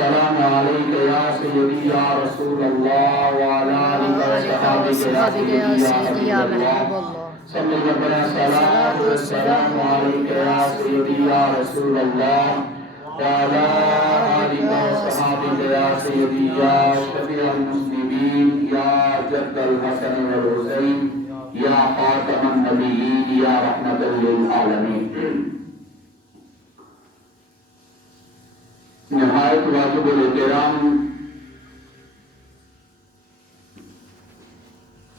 السلام علیکم یا سیدی یا رسول اللہ وعلی آلہ وصحبہ یا سیدی یا محبوب اللہ صلی اللہ علیہ وسلم. السلام علیکم یا سیدی یا رسول اللہ وعلی آلہ وصحبہ یا سیدی یا شفیع المسلمین یا جد الحسن والحسین یا خاتم النبیین یا رحمت للعالمین. نہایت واجب الاحترام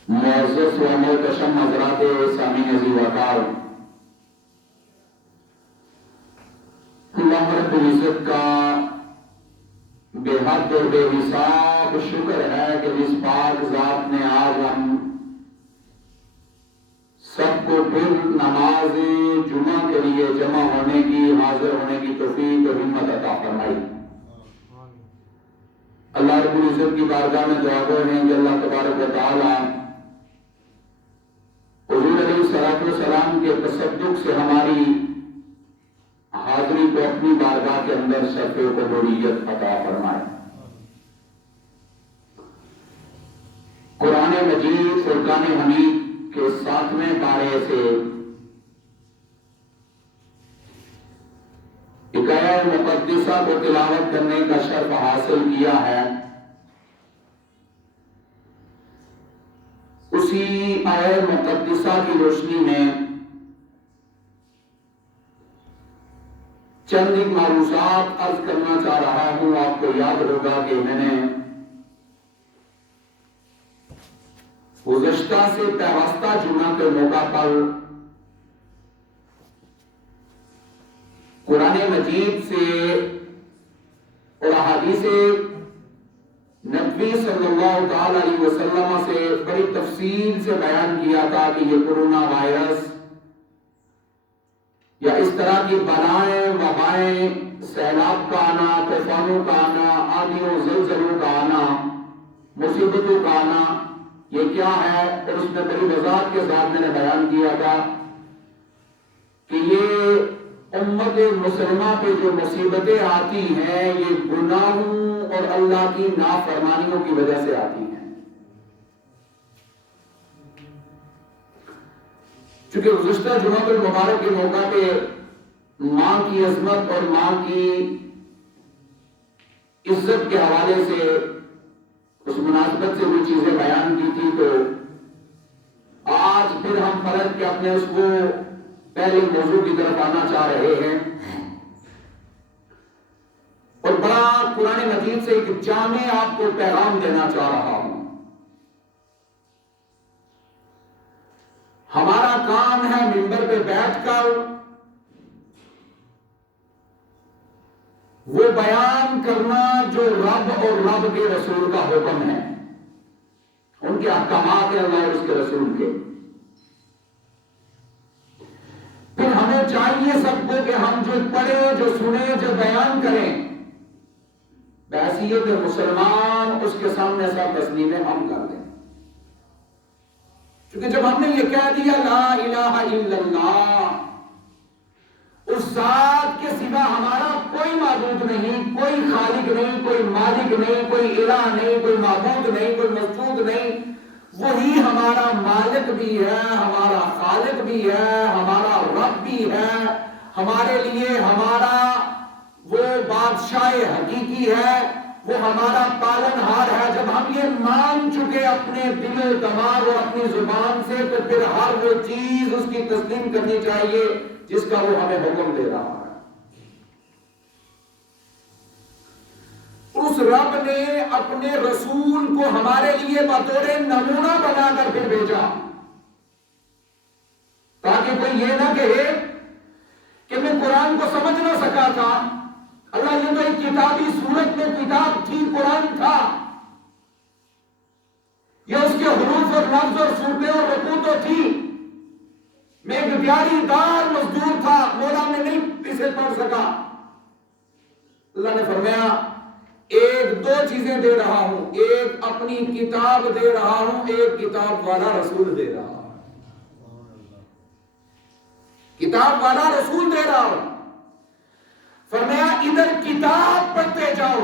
معزز و محتشم حضرات سامعین عزیز وقار، اللہ رب العزت کا بے حد اور بے حساب شکر ہے کہ جس پاک ذات نے آج ہم سب کو پھر نماز جمعہ کے لیے جمع ہونے کی، حاضر ہونے کی توفیق و ہمت عطا فرمائی. اللہ رب العزت کی بارگاہ میں دعا گو ہیں کہ اللہ تبارک و تعالی حضور علیہ السلام کے تصدق سے ہماری حاضری کو اپنی بارگاہ کے اندر شرف قبولیت عطا فرمائے. قرآن مجید فرقان حمید کے 7ویں پارے سے ایک آیت مقدسہ کو تلاوت کرنے کا شرف حاصل کیا ہے. اسی آیت مقدسہ کی روشنی میں چند ایک معروضات عرض کرنا چاہ رہا ہوں. آپ کو یاد ہوگا کہ میں نے گزشتہ سے پیوستہ جمعہ کے موقع پر قرآن مجید سے اور احادیث نبی صلی اللہ تعالی علیہ وسلم سے بڑی تفصیل سے بیان کیا تھا کہ یہ کورونا وائرس یا اس طرح کی بلائیں وبائیں، سیلاب کا آنا، طوفانوں کا آنا، آندھیوں زلزلوں کا آنا، مصیبتوں کا آنا، یہ کیا ہے. اور اس میں بڑی وضاحت کے ساتھ میں نے بیان کیا تھا کہ یہ امت مسلمہ پہ جو مصیبتیں آتی ہیں یہ گناہوں اور اللہ کی نافرمانیوں کی وجہ سے آتی ہیں. چونکہ گزشتہ جمعہ المبارک کے موقع پہ ماں کی عظمت اور ماں کی عزت کے حوالے سے اس مناسبت سے وہ چیزیں بیان کی تھی. تو آج پھر ہم فرض کے اپنے اس کو پہلے موضوع کی طرف آنا چاہ رہے ہیں اور بڑا قرآن مجید سے ایک جامع آپ کو پیغام دینا چاہ رہا ہوں. ہمارا کام ہے منبر پہ بیٹھ کر وہ بیان کرنا جو رب اور رب کے رسول کا حکم ہے، ان کے احکامات ہیں اللہ اور اس کے رسول کے. پھر ہمیں چاہیے سب کو کہ ہم جو پڑھیں، جو سنیں، جو بیان کریں، بحیثیت مسلمان اس کے سامنے سب تسلیمیں ہم کر دیں. کیونکہ جب ہم نے یہ کہہ دیا لا الہ الا اللہ، اس ذات کے سوا ہمارا کوئی معبود نہیں، کوئی خالق نہیں، کوئی مالک نہیں، کوئی الہ نہیں، کوئی معبود نہیں، کوئی مسجود نہیں، وہی ہمارا مالک بھی ہے، ہمارا خالق بھی ہے، ہمارا رب بھی ہے، ہمارے لیے ہمارا وہ بادشاہ حقیقی ہے، وہ ہمارا پالن ہار ہے. جب ہم یہ مان چکے اپنے دل و دماغ اور اپنی زبان سے، تو پھر ہر وہ چیز اس کی تسلیم کرنی چاہیے جس کا وہ ہمیں حکم دے رہا ہے. اس رب نے اپنے رسول کو ہمارے لیے بطور نمونہ بنا کر پھر بھیجا، تاکہ کوئی یہ نہ کہے کہ میں قرآن کو سمجھ نہ سکا تھا. اللہ یہ تو ایک کتابی صورت میں کتاب تھی، قرآن تھا، یہ اس کے حروف اور لفظ اور صورتیں اور رکوع تو تھی، میں ایک دیاری دار مزدور تھا، مولا میں نہیں اسے پڑھ سکا. اللہ نے فرمایا ایک دو چیزیں دے رہا ہوں، ایک اپنی کتاب دے رہا ہوں، ایک کتاب والا رسول دے رہا ہوں. کتاب والا رسول دے رہا ہوں. فرمایا ادھر کتاب پڑھتے جاؤ،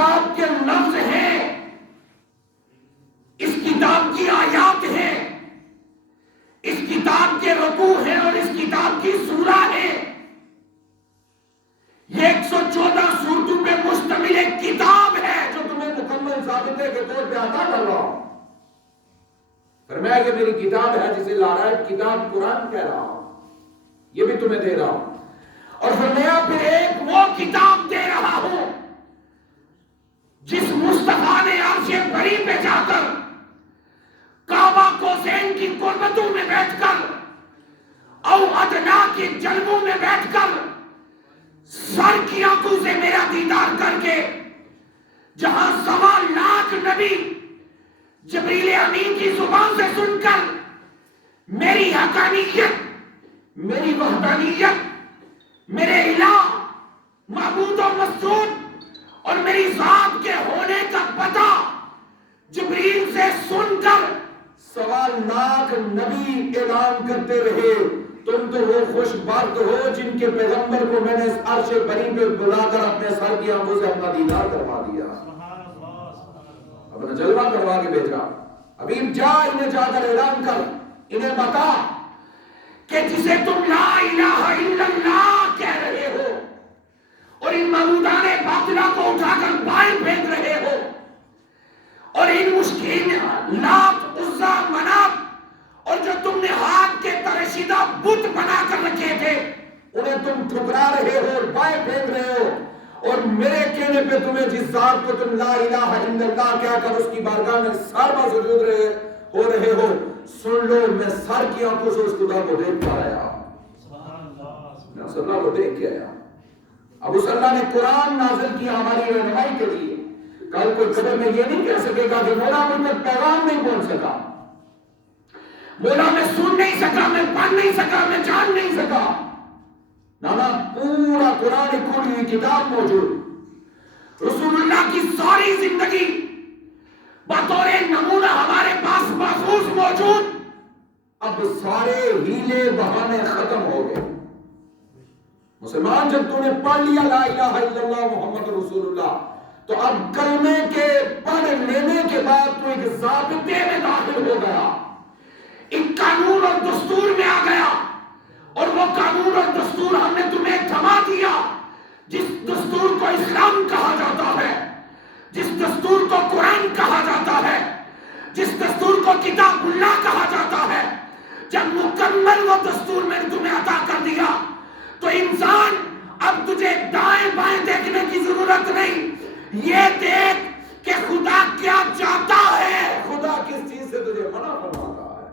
کتاب کے لفظ ہیں، اس کتاب کی آیات ہیں، اس کتاب کے رکوع ہیں اور اس کتاب کی سورہ ہے۔ یہ 114 سورتوں پہ مشتمل ایک کتاب ہے جو تمہیں مکمل ضابطے کے طور پہ عطا کر رہا ہوں۔ فرمایا کہ میری کتاب ہے جسے لا رہا ہے، کتاب قرآن کہہ رہا ہوں، یہ بھی تمہیں دے رہا ہوں۔ اور فرمایا پھر ایک وہ کتاب دے رہا ہوں جس مصطفیٰ نے عرش بری پہ جا کر کعبہ کوسین کی قربتوں میں بیٹھ کر او ادنا کی جلووں میں بیٹھ کر سر کی آنکھوں سے میرا دیدار کر کے جہاں 1.25 لاکھ نبی جبریل امین کی زبان سے سن کر میری حقانیت، میری وحدانیت، میرے الہ معبود و مسجود اور میری ذات کے ہونے کا پتہ جبریل سے سن کر 1.25 لاکھ نبی اعلان کرتے رہے، تم تو وہ خوش بخت ہو جن کے پیغمبر کو میں نے اس عرش بری پہ بلا کر اپنے سر کی آنکھوں سے اپنا دیدار کروا دیا، اپنا جلوہ کروا کے بھیجا۔ حبیب جا انہیں جا کر اعلان کر، انہیں بتا کہ جسے تم لا الہ الا اللہ کہہ رہے ہو اور ان معبودان باطلہ کو اٹھا کر بائیں پھینک رہے ہو اور ان مشکین لات عزا منات اور جو تم نے ہاتھ کے ترشیدہ بت بنا کر رکھے تھے انہیں تم ٹھکرا رہے ہو اور بائیں پھینک رہے ہو، اور میرے کہنے پہ تمہیں جس ذات کو تم لا الہ الا اللہ کہہ کر اس کی بارگاہ میں سر بہ سجود ہو رہے ہو، سن لو میں سر کی آنکھوں سے اس خدا کو دیکھ کر آیا، میں اس اللہ کو دیکھ کے آیا۔ اب اس اللہ نے قرآن نازل کیا ہماری رہنمائی کے لیے۔ کل کوئی قبر میں یہ نہیں کہہ سکے گا کہ مولا مجھ تک پیغام نہیں پہنچ سکا، مولا میں سن نہیں سکا، میں پڑھ نہیں سکا، میں جان نہیں سکا۔ نانا پورا قرآن کھلی ہوئی کتاب موجود، رسول اللہ کی ساری زندگی بطور نمونہ ہمارے پاس محفوظ موجود۔ اب سارے ہیلے بہانے ختم ہو گئے۔ مسلمان جب تو نے پڑھ لیا لا الہ الا اللہ محمد رسول اللہ، تو اب کلمے کے پڑھ لینے کے بعد تو ایک ضابطے میں داخل ہو گیا، ایک قانون اور دستور میں آ گیا، اور وہ قانون اور دستور ہم نے تمہیں تھما دیا۔ جس دستور کو اسلام کہا جاتا ہے، جس دستور کو قرآن کہا جاتا ہے، جس دستور کو کتاب اللہ کہا جاتا ہے، جب مکمل وہ دستور میں نے تمہیں عطا کر دیا تو انسان اب تجھے دائیں بائیں دیکھنے کی ضرورت نہیں، یہ دیکھ کہ خدا کیا چاہتا ہے، خدا کس چیز سے تجھے منع فرماتا ہے۔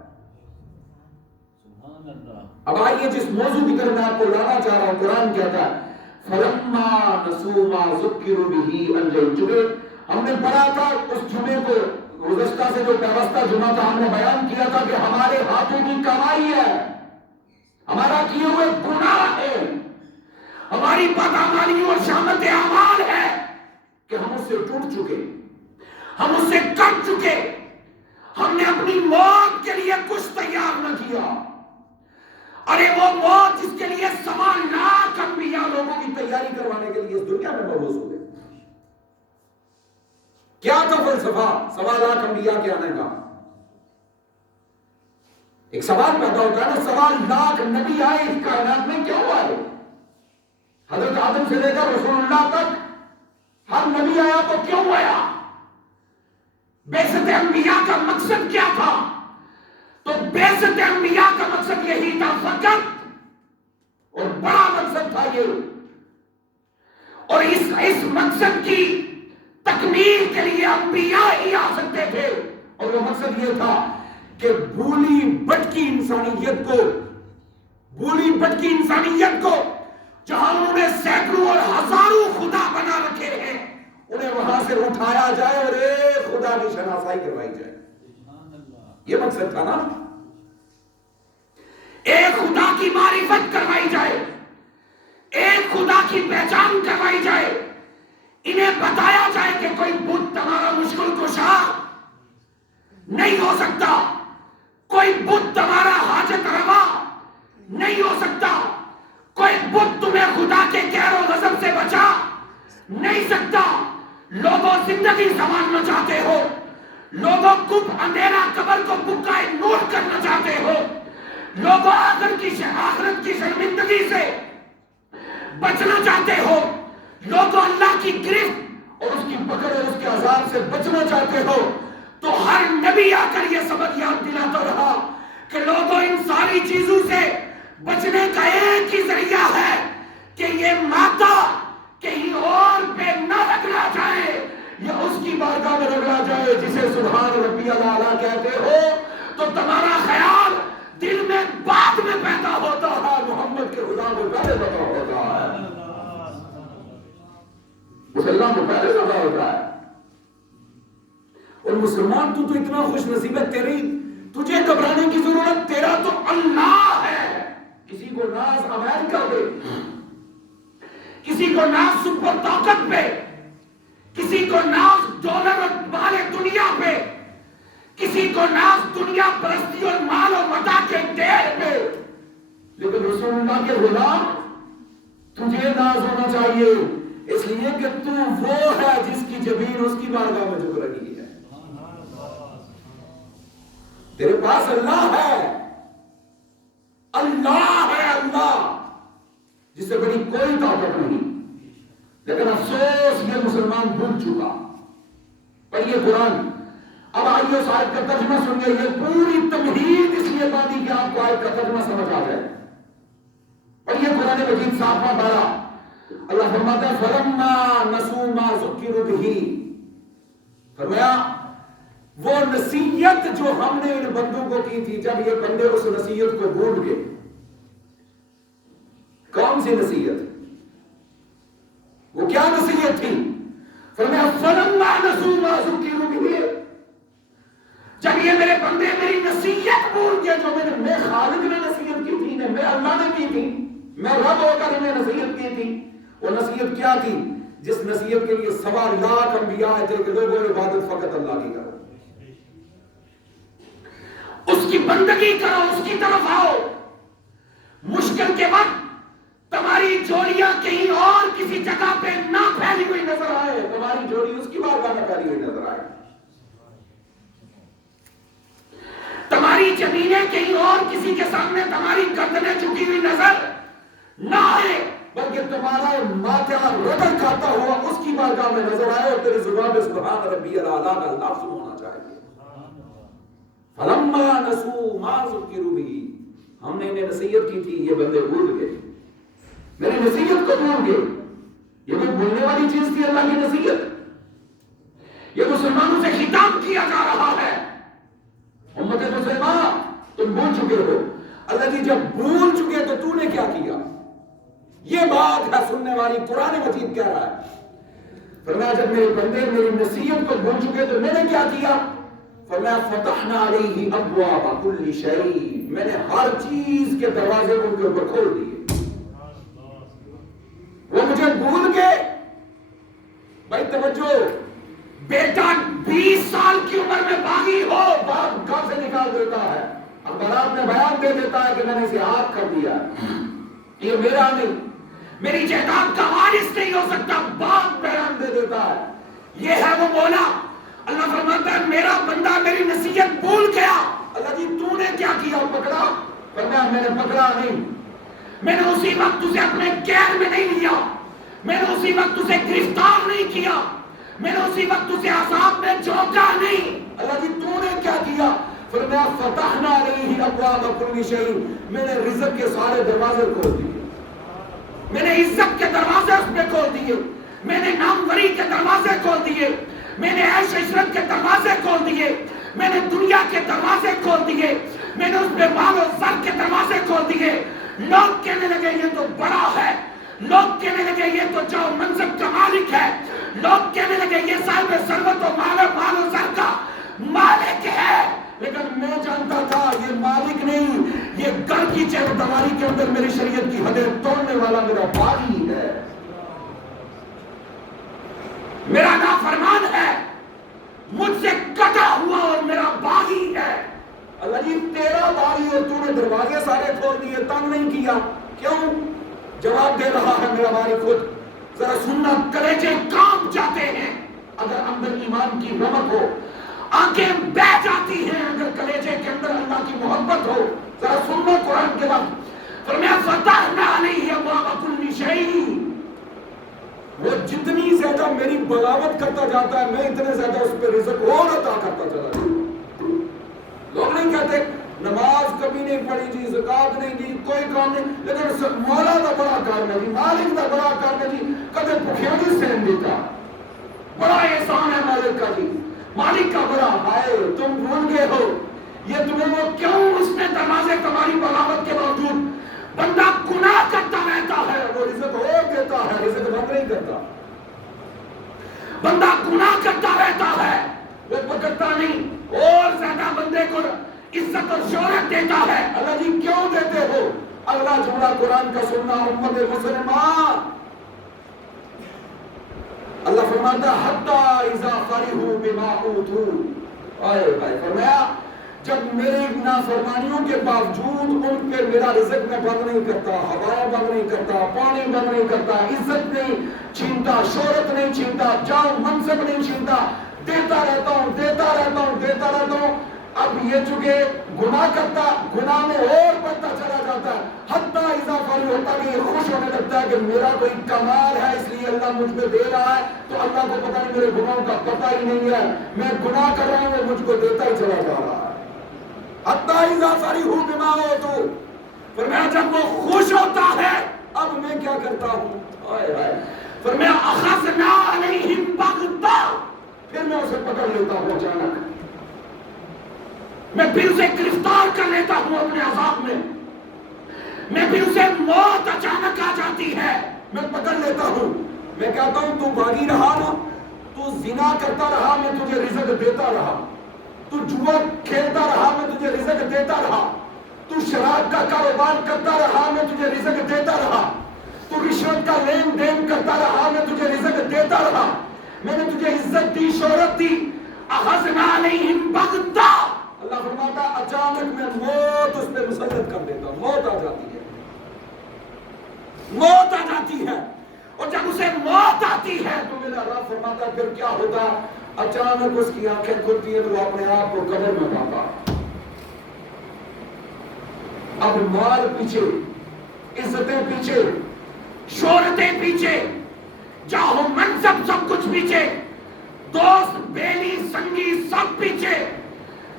اب آئیے جس موضوع کی طرف میں آپ کو لانا چاہ رہا ہوں، قرآن کہتا ہے فَلَمَّا نَسُوا مَا ذُكِّرُوا بِهِ أَنجَيْنَا، چونکہ ہم نے پڑھا تھا اس جمعے کو، گزشتہ سے جو پیوستہ جمعہ تھا ہم نے بیان کیا تھا کہ ہمارے ہاتھوں کی کمائی ہے، ہمارا کیے ہوئے گناہ ہے، ہماری بدعمالی اور شامت اعمال ہے کہ ہم اس سے ٹوٹ چکے، ہم اس سے کٹ چکے، ہم نے اپنی موت کے لیے کچھ تیار نہ کیا۔ ارے وہ موت جس کے لیے 1.25 لاکھ انبیاء لوگوں کی تیاری کروانے کے لیے اس دنیا میں مبعوث ہوئے، کیا تھا فلسفہ 1.25 لاکھ انبیاء کے آنے کا؟ ایک سوال پیدا ہوتا ہے نا، 1.25 لاکھ نبی آئے اس کائنات میں، کیوں آئے؟ حضرت آدم سے لے کر رسول اللہ تک ہر نبی آیا تو کیوں آیا؟ بعثت انبیاء کا مقصد کیا تھا؟ تو بعثت انبیاء کا مقصد یہی تھا فقط، اور بڑا مقصد تھا یہ، اور اس مقصد کی تکمیل کے لیے انبیاء ہی آ سکتے تھے، اور وہ مقصد یہ تھا کہ بھولی بھٹکی انسانیت کو جہاں انہوں نے سینکڑوں اور ہزاروں خدا بنا رکھے ہیں انہیں وہاں سے اٹھایا جائے اور ایک خدا کی شناسائی کروائی جائے۔ یہ مقصد تھا نا، ایک خدا کی معرفت کروائی جائے، ایک خدا کی پہچان کروائی جائے، انہیں بتایا جائے کہ کوئی بت تمہارا مشکل کشا نہیں ہو سکتا، کوئی بت تمہارا حاجت روا نہیں ہو سکتا، کوئی بت تمہیں خدا کے قہر و غضب سے بچا نہیں سکتا، لوگوں زندگی سنوارنا چاہتے ہو، لوگوں کو اندھیرا قبر کو بکائے نور کرنا چاہتے ہو، لوگوں آخرت کی شرمندگی سے بچنا چاہتے ہو، لوگوں اللہ کی گرفت اور اس کی پکڑ اور اس کے عذاب سے بچنا چاہتے ہو، تو ہر نبی آ کر یہ سبق یاد دلاتا رہا کہ لوگوں ان ساری چیزوں سے بچنے کا ایک ہی ذریعہ ہے کہ یہ مادہ کہیں اور پہ نہ رگڑا جائے، یا اس کی بارگاہ میں رگڑا جائے جسے سبحان ربی الاعلیٰ کہتے ہو، تو تمہارا خیال دل میں بعد میں پیدا ہوتا ہے، محمد کے خدا کو پہلے پتا ہوتا ہے، مسلمان کو پہلے پتا ہوتا ہے۔ اور مسلمان تو اتنا خوش نصیب ہے، تجھے گھبرانے کی ضرورت، تیرا تو اللہ ہے۔ کسی کو ناز امریکہ پہ، کسی کو ناز سپر طاقت پہ، کسی کو ناز ڈالر اور مال دنیا پہ، کسی کو ناز دنیا پرستی اور مال و متاع کے ڈھیر پہ، لیکن رسول اللہ کے غلام تجھے ناز ہونا چاہیے، اس لیے کہ تو وہ ہے جس کی جبین اس کی بارگاہ میں جھک رہی ہے۔ تیرے پاس اللہ ہے، اللہ ہے، اللہ جس سے بڑی کوئی طاقت نہیں، لیکن افسوس یہ مسلمان بھول چکا۔ پڑھیے قرآن، اب آئیے اس آیت کا ترجمہ سنیے، یہ پوری تمہید اس لیے باندھی کہ آپ کو آیت کا ترجمہ سمجھ آ جائے۔ پڑھیے قرآن مجید 7واں پارہ، اللہ فرماتا ہے فَلَمَّا نَسُوا مَا ذُكِّرُوا بِهِ، فرمایا وہ نصیحت جو ہم نے ان بندوں کو کی تھی، جب یہ بندے اس نصیحت کو بھول گئے۔ کون سی نصیحت؟ وہ کیا نصیحت تھی؟ فرمایا فَلَمَّا نَسُوا مَا ذُكِّرُوا بِهِ، جب یہ میرے بندے میری نصیحت بھول گئے، جو میں خالق نے نصیحت کی تھی، میں اللہ نے کی تھی، میں رب ہو کر انہیں نصیحت کی تھی، وہ نصیحت کیا تھی؟ جس نصیحت کے لیے 1.25 لاکھ انبیاء تھے کہ لوگوں عبادت فقط اللہ کی کرو، اس کی بندگی کرو، اس کی طرف آؤ، مشکل کے وقت تمہاری جوڑیاں کہیں اور کسی جگہ پہ نہ پھیلی ہوئی نظر آئے، تمہاری جوڑی اس کی بارگاہ میں پھیلی ہوئی نظر آئے، تمہاری زمینیں کہیں اور کسی کے سامنے تمہاری گردنیں جھکی ہوئی نظر نہ آئے، بلکہ تمہارا ماتھا رگڑ کھاتا ہوا اس کی بارگاہ میں نظر آئے، اور تیرے زبان پہ سبحان ربی الاعلیٰ کا لفظ ہونا چاہیے۔ فَلَمَّا نَسُوا مَا ذُكِّرُوا بِهِ، ہم نے انہیں نصیحت کی تھی، یہ بندے بھول گئے، میری نصیحت کو بھول گئے۔ یہ کوئی بھولنے والی چیز تھی اللہ کی نصیحت؟ یہ مسلمانوں سے خطاب کیا جا رہا ہے، امت مسلمہ تم بھول چکے ہو۔ اللہ جی جب بھول چکے تو نے کیا کیا؟ یہ بات ہے سننے والی، قرآن مجید کہہ رہا ہے۔ فرمایا جب میرے بندے میری نصیحت کو بھول چکے تو میں نے کیا کیا؟ فرمایا فتحنا علیہ ابواب کل شیء، میں نے ہر چیز کے دروازے ان کے اوپر کھول دیے۔ وہ مجھے بھول گئے۔ بھائی توجہ، بیٹا 20 سال کی عمر میں باغی ہو، باپ گھر سے نکال دیتا ہے، اخبارات میں بیان دے دیتا ہے کہ میں نے اسے آگ کر دیا، یہ میرا نہیں، میری جائیداد کا وارث نہیں ہو سکتا، باپ بیان دے دیتا ہے، یہ ہے وہ مولا۔ اللہ فرماتا ہے میرا بندہ میری نصیحت بھول گیا، اللہ جی تو نے کیا کیا؟ پکڑا؟ فرمایا میں نے پکڑا نہیں، میں نے اسی وقت اسے اپنے قید میں نہیں لیا، میں نے اسی وقت اسے گرفتار نہیں کیا، میں نے اسی وقت اسے عذاب میں جھونکا نہیں، اللہ جی تو نے کیا کیا؟ فرمایا فتحنا علیہ ابواب کل شیء، میں نے رزق کے سارے دروازے کھول دیے، میں نے عزت کے دروازے اس میں کھول دیے، میں نے ناموری کے دروازے کھول دیے، میں نے عیش عشرت کے دروازے کھول دیے، میں نے دنیا کے دروازے کھول دیے، میں نے اس پہ مال و زر کے دروازے کھول دیے۔ لوگ کہنے لگے یہ تو بڑا ہے، لوگ کہنے لگے یہ تو جو منصب کا مالک ہے، لوگ کہنے لگے یہ صاحب ثروت و مال و زر کا مالک ہے، لیکن میں جانتا تھا یہ مالک نہیں، یہ گھر کی چہردواری کے اندر میری شریعت کی حدیں توڑنے والا میرا باغی ہے، میرا نافرمان ہے، مجھ سے کٹا ہوا اور میرا باغی ہے۔ اللہ جی تیرا باغی اور تو نے دروازے سارے کھول دیے، تنگ نہیں کیا، کیوں؟ جواب دے رہا ہے میرا باغی خود، ذرا سننا، کلیجے کانپ جاتے ہیں، اگر اندر ایمان کی رمق ہو، آنکھیں بہ جاتی ہیں اگر کلیجے کے اندر اللہ کی محبت ہو. ذرا سنو قرآن کے وقت فرمایا فتحنا علیہ ابواب کل شیء. وہ جتنی زیادہ میری بغاوت کرتا جاتا ہے میں اتنے زیادہ اس پہ رزق اور عطا کرتا چلا جاتا ہوں. لوگ نہیں کہتے نماز کبھی نہیں پڑھی جی، زکات نہیں دی، کوئی کام نہیں، لیکن مولا دا بڑا کام ہے جی، مالک دا بڑا کام ہے جی، کدے بھوکھیا نہیں سہن دیتا، بڑا احسان ہے مالک کا جی، مالک کا بڑا. ہائے تم بھول گئے ہو یہ تمہیں وہ کیوں اس نے دروازے تمہاری بغاوت کے باوجود بندہ گناہ کرتا رہتا ہے وہ رزق اور دیتا ہے، رزق بند نہیں کرتا. بندہ گناہ کرتا رہتا ہے وہ پکڑتا نہیں اور زیادہ بندے کو عزت اور شہرت دیتا ہے. اللہ جی کیوں دیتے ہو؟ اگلا جملہ قرآن کا سننا امت مسلمہ. اللہ فرماتا ہے حتی اذا فرحوا بما اوتوا. فرمایا جب میری نافرمانیوں کے باوجود ان پہ میرا رزق میں بند نہیں کرتا، ہوائیں بند نہیں کرتا، پانی بند نہیں کرتا، عزت نہیں چھینتا، شہرت نہیں چھینتا، جاؤ منصب نہیں چھینتا، دیتا رہتا ہوں دیتا رہتا ہوں دیتا رہتا ہوں. اب یہ چونکہ گناہ کرتا، گناہ میں اور بڑھتا چلا جاتا ہے. حتی اذا فرحوا ہوتا کہ یہ خوش ہونے لگتا ہے کہ میرا کوئی کمال ہے اس لیے اللہ مجھ پہ دے رہا ہے، تو اللہ کو پتہ نہیں میرے گناہوں کا پتہ ہی نہیں ہے، میں گناہ کر رہا ہوں وہ مجھ کو دیتا ہی چلا جا رہا ہے. حتی اذا فرحوا بما اوتوا. فرمایا جب وہ خوش ہوتا ہے اب میں کیا کرتا ہوں؟ فرمایا اخذنا علیہم بغتہ. پھر میں اسے پکڑ لیتا ہوں اچانک، میں پھر اسے گرفتار کر لیتا ہوں اپنے عذاب میں، میں پھر اسے موت اچانک آ جاتی ہے میں پکڑ لیتا ہوں. میں کہتا ہوں تو باغی رہا نا، تو زنا کرتا رہا میں تجھے رزق دیتا رہا، تو جوا کھیلتا رہا میں تجھے رزق دیتا رہا، تو شراب کا کاروبار کرتا رہا میں تجھے رزق دیتا رہا، تو رشوت کا لین دین کرتا رہا میں تجھے رزق دیتا رہا، میں نے تجھے عزت دی، شہرت دی. اخذنا علیہم بغتہ. اللہ فرماتا اچانک میں موت اس پہ مسلط کر دیتا ہوں. موت آ جاتی ہے، موت آ جاتی ہے. اور جب اسے موت آتی ہے تو میرا رب فرماتا ہے پھر کیا ہوتا؟ اچانک اس کی آنکھیں کھلتی ہیں تو وہ اپنے آپ کو قبر میں پاتا. اب مال پیچھے، عزتیں پیچھے، شہرتیں پیچھے، جاہو منصب سب کچھ پیچھے، دوست بیلی سنگی سب پیچھے،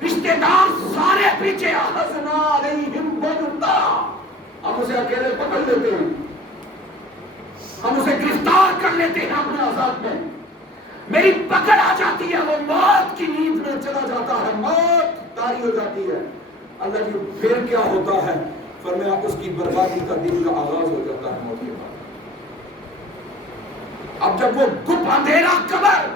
رشتہ دار سارے پیچھے. اخذنا علیہم بغتہ. ہم اسے اکیلے پکڑ لیتے ہیں، ہم اسے گرفتار کر لیتے ہیں اپنے عذاب میں، میری پکڑ آ جاتی ہے، وہ موت کی نیند میں چلا جاتا ہے، موت طاری ہو جاتی ہے. اللہ جی پھر کیا ہوتا ہے؟ فرمایا اس کی بربادی کا دن کا آغاز ہو جاتا ہے موت کے بعد. اب جب وہ گپ اندھیرا قبر،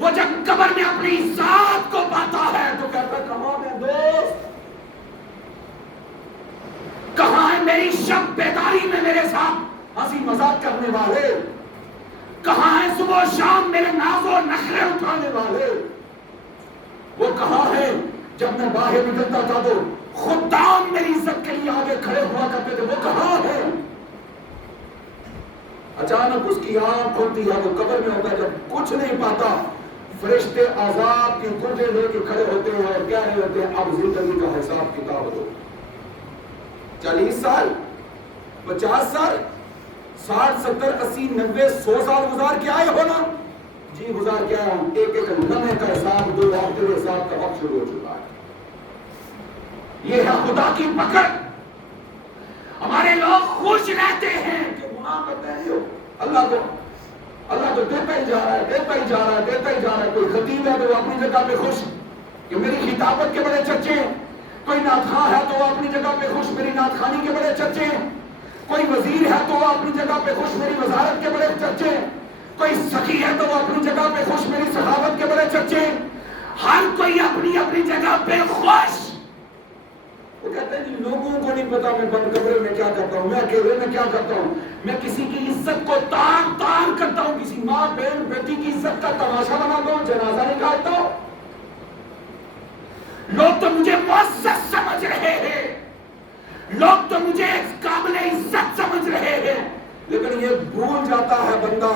وہ جب قبر میں اپنی ذات کو پاتا ہے تو کہتا کہاں ہے دوست، کہاں ہے میری شب بیداری میں میرے ساتھ ہنسی مذاق کرنے والے، کہاں ہے صبح و شام میرے ناز و نخرے اٹھانے والے، وہ کہاں ہے؟ جب میں باہر نکلتا تھا تو خدام میری عزت کے لیے آگے کھڑے ہوا کرتے تھے، وہ کہاں ہے؟ اچانک اس کی آنکھ کھلتی ہے، وہ قبر میں ہوتا ہے، جب کچھ نہیں پاتا فرشتے عذاب کی گردے لے کے کھڑے ہوتے ہیں اور کہہ رہے ہوتے ہیں اب زندگی کا حساب کتاب دو. 40 سال، 50 سال، 60 70 80 90 100 سال گزار کے آئے ہو نا؟ جی گزار کے آیا ہوں. ایک ایک لمحے کا حساب دو وقت کے حساب کا وقت شروع ہو چکا ہے. یہ ہے خدا کی پکڑ. ہمارے لوگ خوش رہتے ہیں کہ گناہ کرتے ہیں، اللہ تو دیتا ہی جا رہا ہے، دیتا ہی جا رہا ہے، دیتا ہی جا رہا ہے. کوئی خطیب ہے تو وہ اپنی جگہ پہ خوش کہ میری خطابت کے بڑے چرچے ہیں، کوئی نعت خواں ہے تو وہ اپنی جگہ پہ خوش میری نعت خوانی کے بڑے چرچے ہیں، کوئی وزیر ہے تو وہ اپنی جگہ پہ خوش میری وزارت کے بڑے چرچے ہیں، کوئی سخی ہے تو وہ اپنی جگہ پہ خوش میری سخاوت کے بڑے چرچے ہیں. ہر کوئی اپنی اپنی جگہ پہ خوش. وہ کہتے ہیں کہ لوگوں کو نہیں پتا میں بند کمرے میں کیا کرتا ہوں، میں اکیلے میں کیا کرتا ہوں، میں کسی کی عزت کو تار تار کرتا ہوں، کسی ماں بہن بیٹی کی عزت کا تماشا بناتا ہوں، جنازہ نکالتا ہوں. لوگ تو مجھے معزز سمجھ رہے ہیں، لوگ تو مجھے قابل عزت سمجھ رہے ہیں، لیکن یہ بھول جاتا ہے بندہ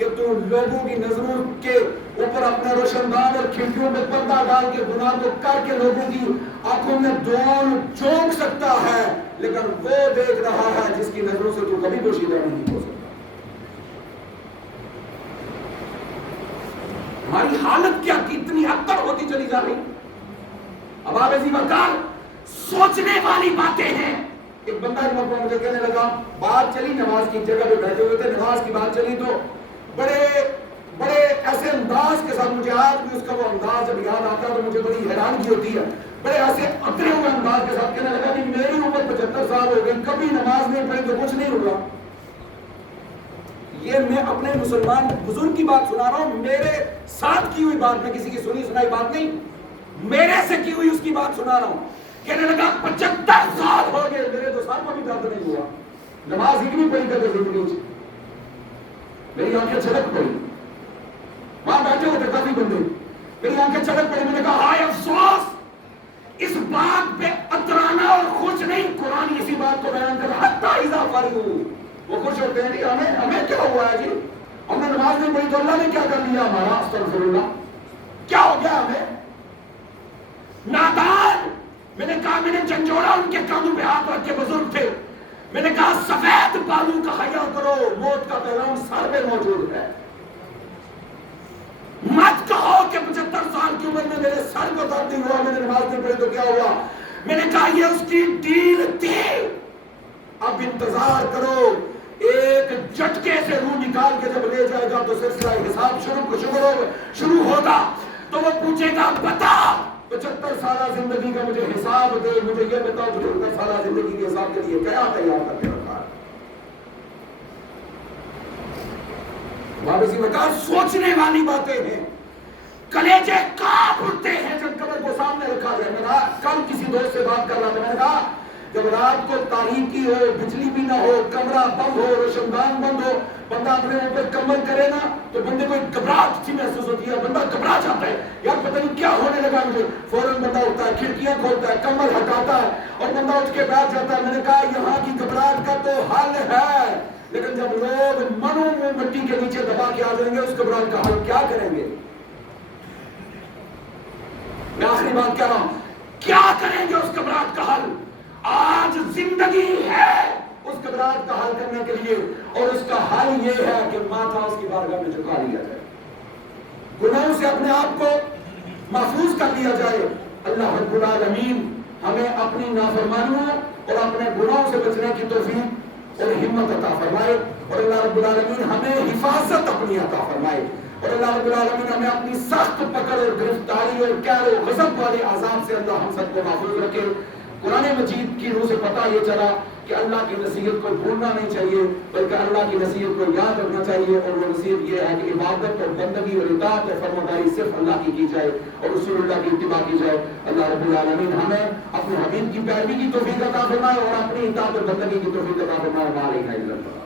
کہ تو لوگوں کی نظروں کے اوپر اپنے روشندان اور کھڑکیوں میں پردہ ڈال کے گناہ کو کر کے لوگوں کی آنکھوں میں دھول چونک سکتا ہے، لیکن وہ دیکھ رہا ہے جس کی نظروں سے تو کبھی پوشیدہ نہیں ہو سکتا۔ ہماری حالت کیا کتنی ابتر ہوتی چلی جا رہی۔ اب آپ ایسی وقار سوچنے والی باتیں ہیں۔ ایک بندہ مجھے کہنے لگا، بات چلی نماز کی جگہ پہ بیٹھے ہوئے تھے، نماز کی بات چلی تو بڑے ایسے انداز کے ساتھ، مجھے آج بھی اس کا وہ انداز جب یاد آتا ہے تو مجھے بڑی حیرانگی ہوتی ہے، بڑے ایسے اترے ہوئے انداز کے ساتھ کہنے لگا کہ میری عمر 75 سال ہو گئی، کبھی نماز نہیں پڑھی تو کچھ نہیں ہوگا۔ یہ میں اپنے مسلمان بزرگ کی بات سنا رہا ہوں، میرے ساتھ کی ہوئی بات، میں کسی کی سنی سنائی بات نہیں، میرے سے کی ہوئی اس کی بات سنا رہا ہوں۔ کہنے لگا 75 سال ہو گئے، میرے تو سال کو بھی درد نہیں ہوا، نماز ہی نہیں پڑھی کرتے زندگی سے، میری آنکھیں چھلک پڑی۔ وہاں بیٹھے ہوئے تھے کافی بندے، میری آنکھیں چھلک پڑی۔ میں نے کہا ہائے افسوس، اس بات پہ اترانا اور خوش نہیں، قرآن اسی بات کو بیان کر رہا ہے، حتی اذا فرحوا، وہ خوش ہوتے ہیں ہمیں کیا ہوا ہے جی، ہم نے نماز نہیں پڑھی تو اللہ نے کیا کر لیا ہمارا، استغفر اللہ، کیا ہو گیا ہمیں؟ نادان، میں نے کہا، میں نے جھنجھوڑا ان کے کانوں پہ ہاتھ رکھ کے، بزرگ تھے، میں نے کہا سفید بالوں کا حیا کرو، موت کا پیغام سر پہ موجود ہے، مت کہو کہ 75 سال کی عمر میں میرے سر کو درد نہیں ہوا، میں نے نماز نہیں پڑھی تو کیا ہوا۔ میں نے کہا یہ اس کی ڈیل تھی، اب انتظار کرو، ایک جھٹکے سے روح نکال کے جب لے جائے گا تو سلسلہ حساب شروع ہوگا، تو وہ پوچھے گا بتا 75 سالہ زندگی کا مجھے حساب دے، مجھے یہ بتاؤ 75 سالہ زندگی کے حساب کے لیے کیا تیار کر کے رکھا ہے۔ واپسی وقار سوچنے والی باتیں ہیں، کلیجے کانپ اٹھتے ہیں جب قبر کو سامنے رکھا جائے۔ میں کل کسی دوست سے بات کر رہا تھا، میں نے کہا جب رات کو تاریکی ہو، بجلی بھی نہ ہو، کمرہ بند ہو، روشندان بند ہو، بندہ اپنے اوپر کمبل کرے نا تو بندے کو ایک گھبراہٹ سی محسوس ہوتی ہے، بندہ گھبرا جاتا ہے، یار پتہ نہیں کیا ہونے لگا مجھے، فوراً بندہ اٹھتا ہے، کھڑکیاں کھولتا ہے، کمبل ہٹاتا ہے اور بندہ اٹھ کے بیٹھ جاتا ہے۔ میں نے کہا یہاں کی گھبراہٹ کا تو حل ہے، لیکن جب لوگ منوں میں مٹی کے نیچے دبا کے آ جائیں گے، اس گھبراہٹ کا حل کیا کریں گے؟ میں آخری بات کہہ رہا ہوں، کیا کریں گے اس گھبراہٹ کا حل؟ آج زندگی ہے اس گھبراہٹ کا حل کرنے کے لیے، اور اس کا حل یہ ہے کہ ماتھا اس کی بارگاہ میں جھکا لیا جائے، گناہوں سے اپنے آپ کو محفوظ کر لیا جائے۔ اللہ رب العالمین ہمیں اپنی نافرمانیوں اور اپنے گناہوں سے بچنے کی توفیق اور ہمت عطا فرمائے، اور اللہ رب العالمین ہمیں حفاظت اپنی عطا فرمائے، اور اللہ رب العالمین ہمیں اپنی سخت پکڑ اور گرفتاری اور قہر و غضب والے عذاب سے اللہ ہم سب کو محفوظ رکھے۔ قرآن مجید کی روح سے پتہ یہ چلا کہ اللہ کی نصیحت کو بھولنا نہیں چاہیے، بلکہ اللہ کی نصیحت کو یاد رکھنا چاہیے، اور وہ نصیحت یہ ہے کہ عبادت اور بندگی اور اطاعت اور فرمانبرداری صرف اللہ کی جائے اور رسول اللہ کی اتباع کی جائے۔ اللہ رب العالمین ہمیں اپنے حبیب کی پیروی کی توفیق عطا فرمائے اور اپنی اطاعت اور بندگی کی توفیق عطا فرمائے۔